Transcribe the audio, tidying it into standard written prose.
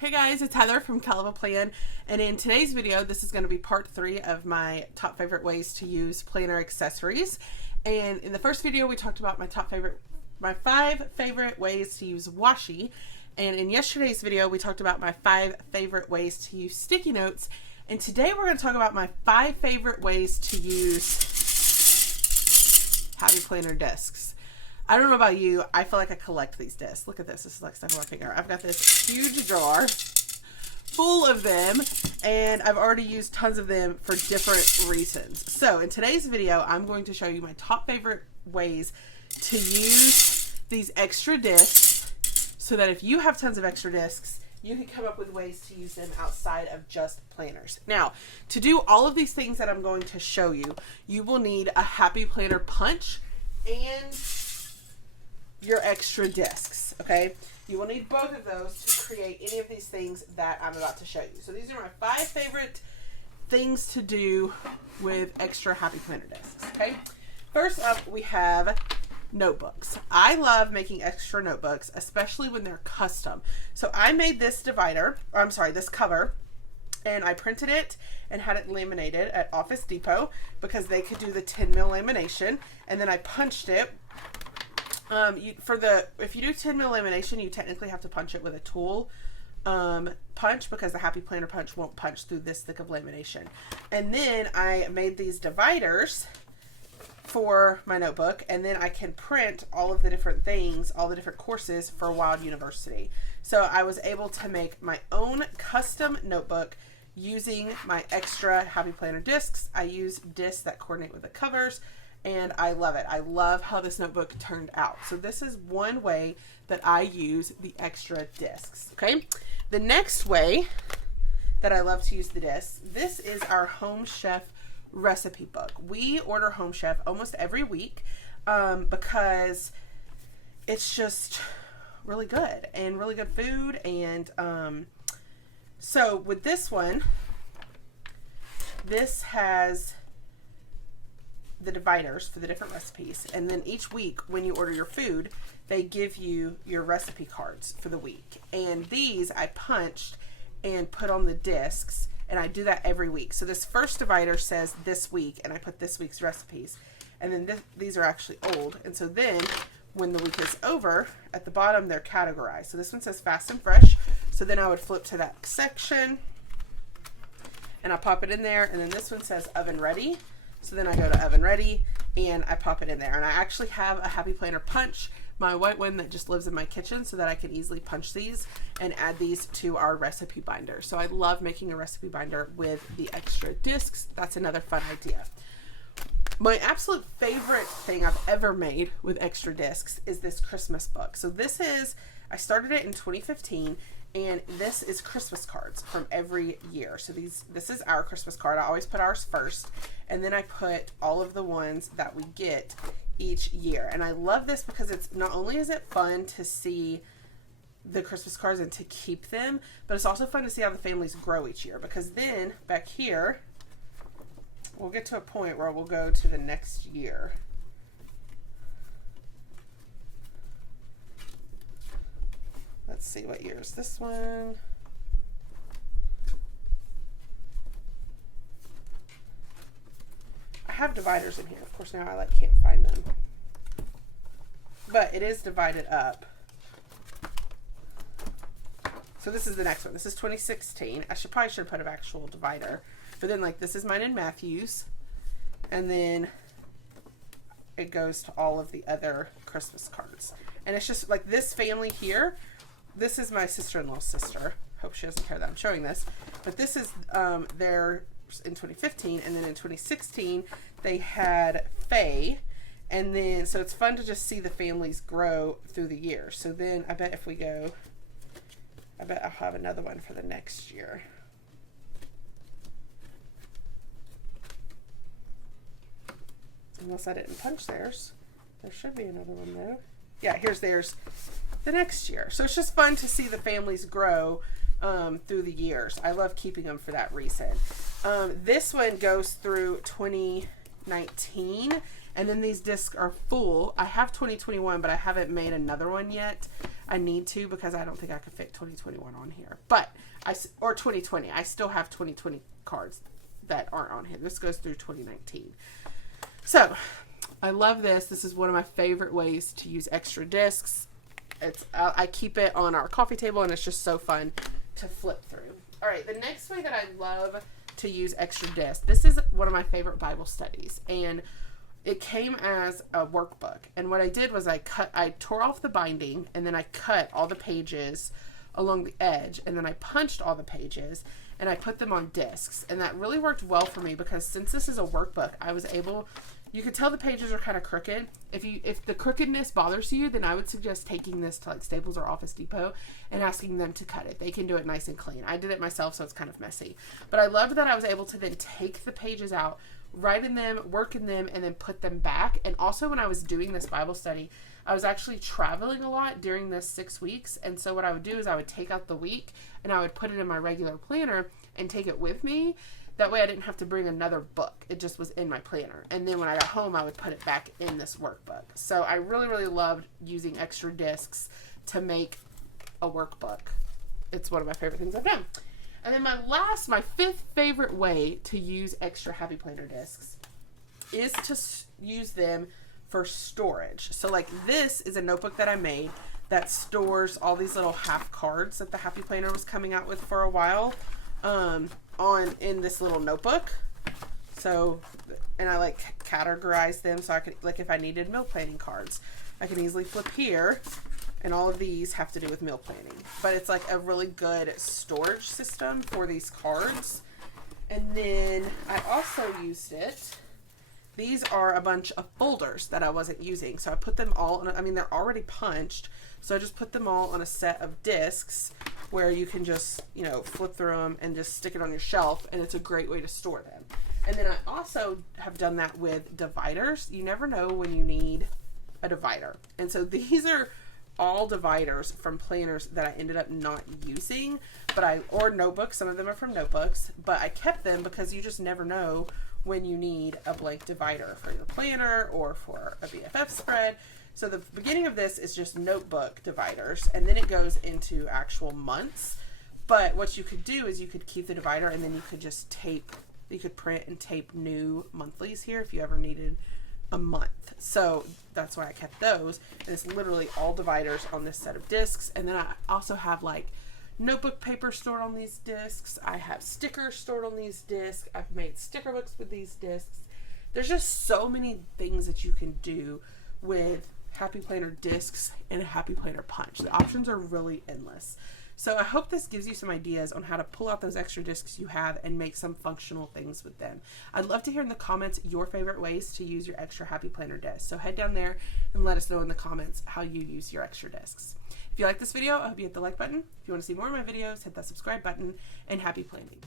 Hey guys, it's Heather from Kell, and in today's video, this is going to be part 3 of my top favorite ways to use planner accessories. And in the first video, we talked about my 5 favorite ways to use washi. And in yesterday's video, we talked about my 5 favorite ways to use sticky notes. And today we're going to talk about my 5 favorite ways to use happy planner discs. I don't know about you, I feel like I collect these discs. Look at this. This is like stuck on my finger. I've got this huge jar full of them, and I've already used tons of them for different reasons. So in today's video, I'm going to show you my top favorite ways to use these extra discs so that if you have tons of extra discs, you can come up with ways to use them outside of just planners. Now, to do all of these things that I'm going to show you, you will need a happy planner punch and your extra discs, okay? You will need both of those to create any of these things that I'm about to show you. So these are my 5 favorite things to do with extra happy planner discs, okay? First up, we have notebooks. I love making extra notebooks, especially when they're custom. So I made this this cover, and I printed it and had it laminated at Office Depot because they could do the 10 mil lamination, and then I punched it. If you do 10 mil lamination, you technically have to punch it with a tool punch because the Happy Planner punch won't punch through this thick of lamination. And then I made these dividers for my notebook, and then I can print all of the different things, all the different courses for Wild University. So I was able to make my own custom notebook using my extra Happy Planner discs. I use discs that coordinate with the covers, and I love it. I love how this notebook turned out. So this is one way that I use the extra discs, okay? The next way that I love to use the discs, this is our Home Chef recipe book. We order Home Chef almost every week because it's just really good and really good food. And so with this one, this has the dividers for the different recipes, and then each week when you order your food, they give you your recipe cards for the week, and these I punched and put on the discs, and I do that every week. So this first divider says this week, and I put this week's recipes, and then these are actually old, and so then when the week is over, at the bottom they're categorized. So this one says fast and fresh, so then I would flip to that section and I pop it in there, and then this one says oven ready. So then I go to oven ready and I pop it in there. And I actually have a Happy Planner punch, my white one that just lives in my kitchen, so that I can easily punch these and add these to our recipe binder. So I love making a recipe binder with the extra discs. That's another fun idea. My absolute favorite thing I've ever made with extra discs is this Christmas book. So I started it in 2015. And this is Christmas cards from every year. So this is our Christmas card. I always put ours first, and then I put all of the ones that we get each year. And I love this because it's not only is it fun to see the Christmas cards and to keep them, but it's also fun to see how the families grow each year. Because then back here, we'll get to a point where we'll go to the next year. Let's see, what year is this one? I have dividers in here. Of course, now I can't find them. But it is divided up. So this is the next one. This is 2016. I probably should put an actual divider. But then, this is mine and Matthew's. And then it goes to all of the other Christmas cards. And it's just like this family here. This is my sister-in-law's sister. Hope she doesn't care that I'm showing this. But this is their in 2015, and then in 2016 they had Faye, and then so it's fun to just see the families grow through the years. So then I bet I'll have another one for the next year. Unless I didn't punch theirs. There should be another one though. Yeah, here's theirs the next year. So it's just fun to see the families grow through the years. I love keeping them for that reason. This one goes through 2019, and then these discs are full. I have 2021, but I haven't made another one yet. I need to because I don't think I could fit 2021 on here. But, or 2020. I still have 2020 cards that aren't on here. This goes through 2019. So, I love this. This is one of my favorite ways to use extra discs. I keep it on our coffee table, and it's just so fun to flip through. All right, the next way that I love to use extra discs, this is one of my favorite Bible studies, and it came as a workbook. And what I did was I tore off the binding, and then I cut all the pages along the edge, and then I punched all the pages, and I put them on discs. And that really worked well for me because since this is a workbook, I was able, you could tell the pages are kind of crooked. If the crookedness bothers you, then I would suggest taking this to like Staples or Office Depot and asking them to cut it. They can do it nice and clean. I did it myself, so it's kind of messy. But I loved that I was able to then take the pages out, write in them, work in them, and then put them back. And also when I was doing this Bible study, I was actually traveling a lot during this 6 weeks. And so what I would do is I would take out the week and I would put it in my regular planner and take it with me. That way I didn't have to bring another book. It just was in my planner. And then when I got home, I would put it back in this workbook. So I really, really loved using extra discs to make a workbook. It's one of my favorite things I've done. And then my fifth favorite way to use extra Happy Planner discs is to use them for storage. So like this is a notebook that I made that stores all these little half cards that the Happy Planner was coming out with for a while. In this little notebook. So, and I like categorize them so I could, like if I needed meal planning cards, I can easily flip here, and all of these have to do with meal planning. But it's like a really good storage system for these cards. And then I also used it. These are a bunch of folders that I wasn't using. So I put them all, they're already punched. So I just put them all on a set of discs where you can just, flip through them and just stick it on your shelf, and it's a great way to store them. And then I also have done that with dividers. You never know when you need a divider. And so these are all dividers from planners that I ended up not using, or notebooks. Some of them are from notebooks, but I kept them because you just never know when you need a blank divider for your planner or for a BFF spread. So the beginning of this is just notebook dividers, and then it goes into actual months. But what you could do is you could keep the divider, and then you could just you could print and tape new monthlies here if you ever needed a month. So that's why I kept those. And it's literally all dividers on this set of discs. And then I also have like notebook paper stored on these discs. I have stickers stored on these discs. I've made sticker books with these discs. There's just so many things that you can do with Happy Planner discs and a Happy Planner punch. The options are really endless. So I hope this gives you some ideas on how to pull out those extra discs you have and make some functional things with them. I'd love to hear in the comments your favorite ways to use your extra Happy Planner discs. So head down there and let us know in the comments how you use your extra discs. If you like this video, I hope you hit the like button. If you want to see more of my videos, hit that subscribe button, and happy planning.